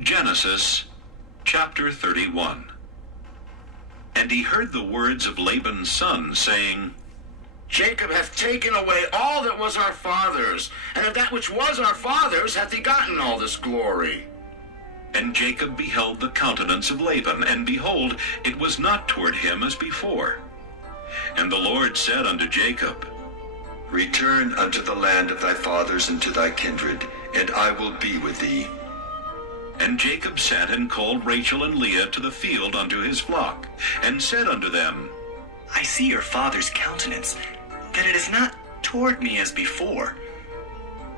Genesis chapter 31. And he heard the words of Laban's son, saying, Jacob hath taken away all that was our father's, and of that which was our father's hath he gotten all this glory. And Jacob beheld the countenance of Laban, and behold, it was not toward him as before. And the Lord said unto Jacob, Return unto the land of thy fathers and to thy kindred, and I will be with thee. And Jacob sent and called Rachel and Leah to the field unto his flock, and said unto them, I see your father's countenance, that it is not toward me as before.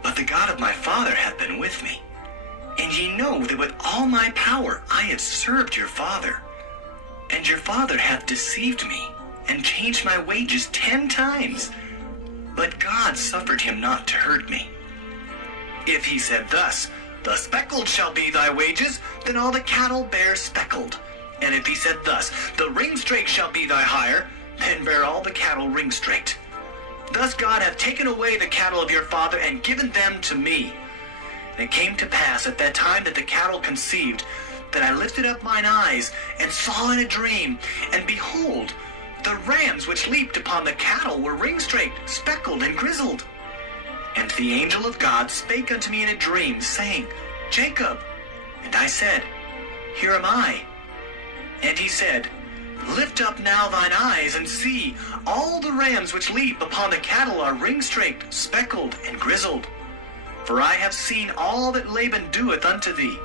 But the God of my father hath been with me. And ye know that with all my power I have served your father. And your father hath deceived me, and changed my wages 10 times. But God suffered him not to hurt me. If he said thus, The speckled shall be thy wages, then all the cattle bear speckled. And if he said thus, The ringstraked shall be thy hire, then bear all the cattle ringstraked. Thus God hath taken away the cattle of your father, and given them to me. And it came to pass at that time that the cattle conceived, that I lifted up mine eyes, and saw in a dream, and behold, the rams which leaped upon the cattle were ringstraked, speckled, and grizzled. And the angel of God spake unto me in a dream, saying, Jacob. And I said, Here am I. And he said, Lift up now thine eyes, and see, all the rams which leap upon the cattle are ringstraked, speckled, and grizzled. For I have seen all that Laban doeth unto thee.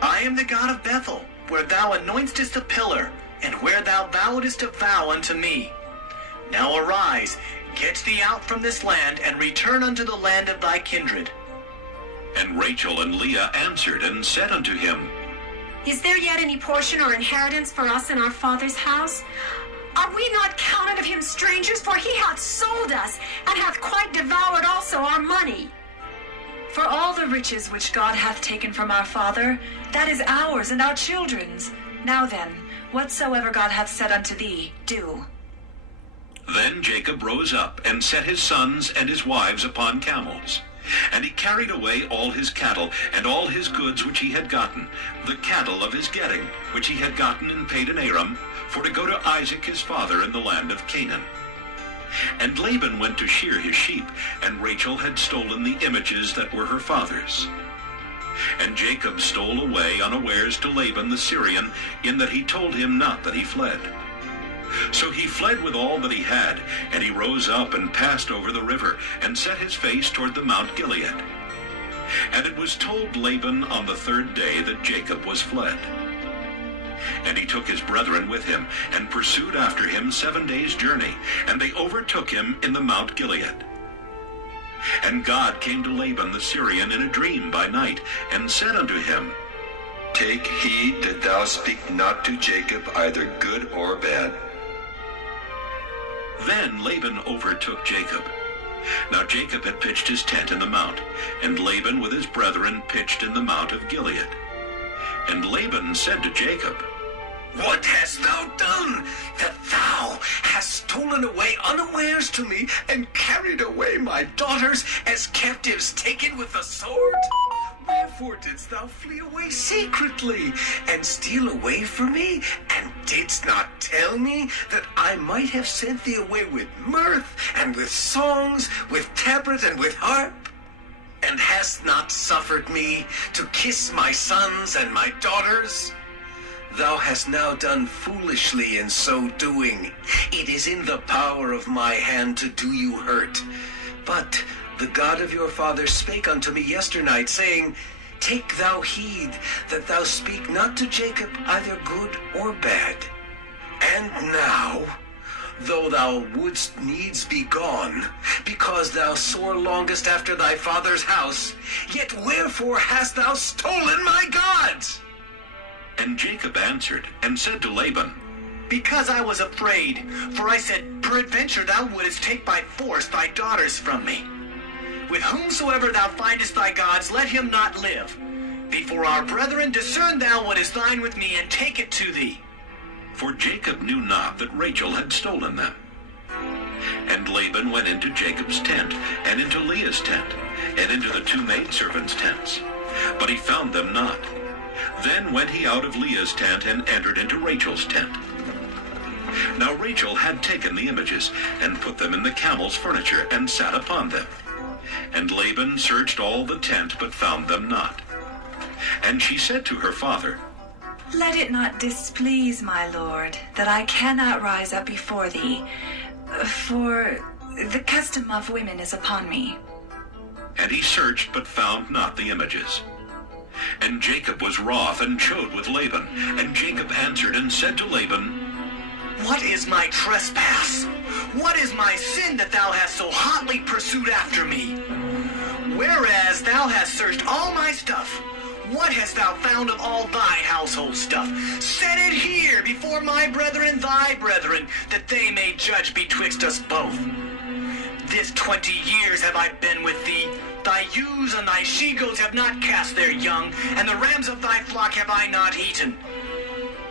I am the God of Bethel, where thou anointest a pillar, and where thou vowedest a vow unto me. Now arise, get thee out from this land, and return unto the land of thy kindred. And Rachel and Leah answered and said unto him, Is there yet any portion or inheritance for us in our father's house? Are we not counted of him strangers? For he hath sold us, and hath quite devoured also our money. For all the riches which God hath taken from our father, that is ours and our children's. Now then, whatsoever God hath said unto thee, do. Then Jacob rose up, and set his sons and his wives upon camels. And he carried away all his cattle, and all his goods which he had gotten, the cattle of his getting, which he had gotten in Padan Aram, for to go to Isaac his father in the land of Canaan. And Laban went to shear his sheep, and Rachel had stolen the images that were her father's. And Jacob stole away unawares to Laban the Syrian, in that he told him not that he fled. So he fled with all that he had, and he rose up and passed over the river, and set his face toward the Mount Gilead. And it was told Laban on the 3rd day that Jacob was fled. And he took his brethren with him, and pursued after him 7 days' journey, and they overtook him in the Mount Gilead. And God came to Laban the Syrian in a dream by night, and said unto him, Take heed that thou speak not to Jacob either good or bad. Then Laban overtook Jacob. Now Jacob had pitched his tent in the mount, and Laban with his brethren pitched in the mount of Gilead. And Laban said to Jacob, What hast thou done, that thou hast stolen away unawares to me, and carried away my daughters as captives taken with the sword? Wherefore didst thou flee away secretly, and steal away from me, and didst not tell me that I might have sent thee away with mirth, and with songs, with tabret, and with harp? And hast not suffered me to kiss my sons and my daughters? Thou hast now done foolishly in so doing. It is in the power of my hand to do you hurt. But the God of your father spake unto me yesternight, saying, Take thou heed that thou speak not to Jacob either good or bad. And now, though thou wouldst needs be gone, because thou sore longest after thy father's house, yet wherefore hast thou stolen my gods? And Jacob answered and said to Laban, Because I was afraid, for I said, Peradventure thou wouldest take by force thy daughters from me. With whomsoever thou findest thy gods, let him not live. Before our brethren, discern thou what is thine with me, and take it to thee. For Jacob knew not that Rachel had stolen them. And Laban went into Jacob's tent, and into Leah's tent, and into the 2 maidservants' tents. But he found them not. Then went he out of Leah's tent and entered into Rachel's tent. Now Rachel had taken the images, and put them in the camel's furniture, and sat upon them. And Laban searched all the tent, but found them not. And she said to her father, Let it not displease my lord, that I cannot rise up before thee, for the custom of women is upon me. And he searched, but found not the images. And Jacob was wroth, and chode with Laban. And Jacob answered and said to Laban, What is my trespass? What is my sin that thou hast so hotly pursued after me? Whereas thou hast searched all my stuff, what hast thou found of all thy household stuff? Set it here before my brethren, thy brethren, that they may judge betwixt us both. This 20 years have I been with thee. Thy ewes and thy she-goats have not cast their young, and the rams of thy flock have I not eaten.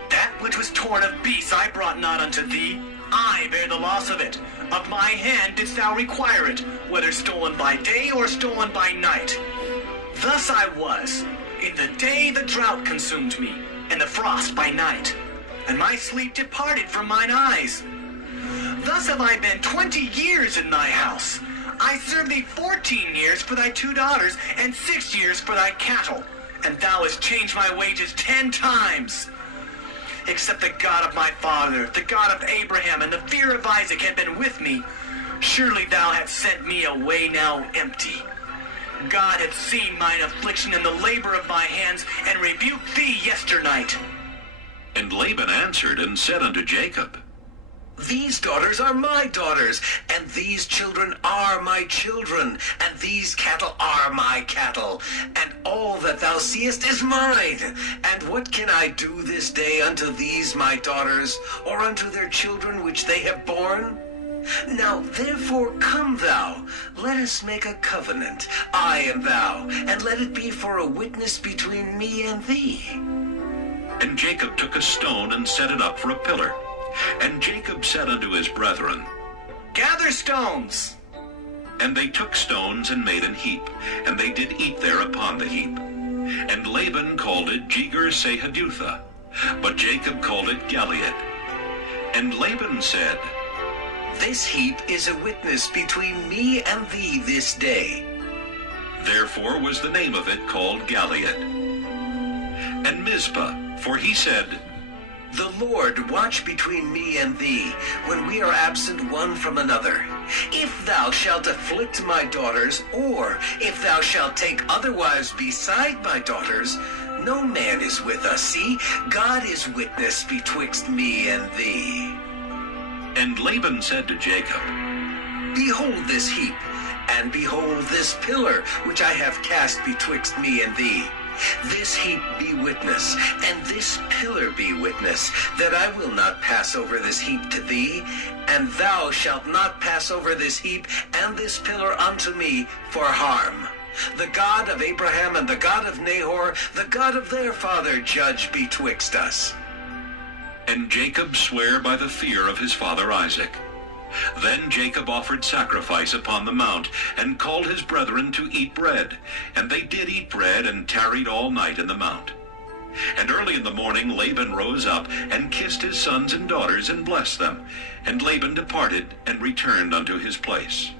That which was torn of beasts I brought not unto thee. I bear the loss of it. Of my hand didst thou require it, whether stolen by day or stolen by night. Thus I was. In the day the drought consumed me, and the frost by night, and my sleep departed from mine eyes. Thus have I been 20 years in thy house. I served thee 14 years for thy 2 daughters, and 6 years for thy cattle, and thou hast changed my wages 10 times. Except the God of my father, the God of Abraham, and the fear of Isaac had been with me, surely thou hast sent me away now empty. God hath seen mine affliction and the labor of my hands, and rebuked thee yesternight. And Laban answered and said unto Jacob, These daughters are my daughters, and these children are my children, and these cattle are my cattle, and all that thou seest is mine. And what can I do this day unto these my daughters, or unto their children which they have borne? Now therefore come thou, let us make a covenant, I and thou, and let it be for a witness between me and thee. And Jacob took a stone and set it up for a pillar. And Jacob said unto his brethren, Gather stones. And they took stones and made an heap, and they did eat there upon the heap. And Laban called it Jegar-sahadutha, but Jacob called it Galeed. And Laban said, This heap is a witness between me and thee this day. Therefore was the name of it called Galeed. And Mizpah, for he said, The Lord watch between me and thee, when we are absent one from another. If thou shalt afflict my daughters, or if thou shalt take other wives beside my daughters, no man is with us. See, God is witness betwixt me and thee. And Laban said to Jacob, Behold this heap, and behold this pillar, which I have cast betwixt me and thee. This heap be witness, and this pillar be witness, that I will not pass over this heap to thee, and thou shalt not pass over this heap and this pillar unto me for harm. The God of Abraham and the God of Nahor, the God of their father, judge betwixt us. And Jacob sware by the fear of his father Isaac. Then Jacob offered sacrifice upon the mount, and called his brethren to eat bread. And they did eat bread, and tarried all night in the mount. And early in the morning Laban rose up, and kissed his sons and daughters, and blessed them. And Laban departed, and returned unto his place.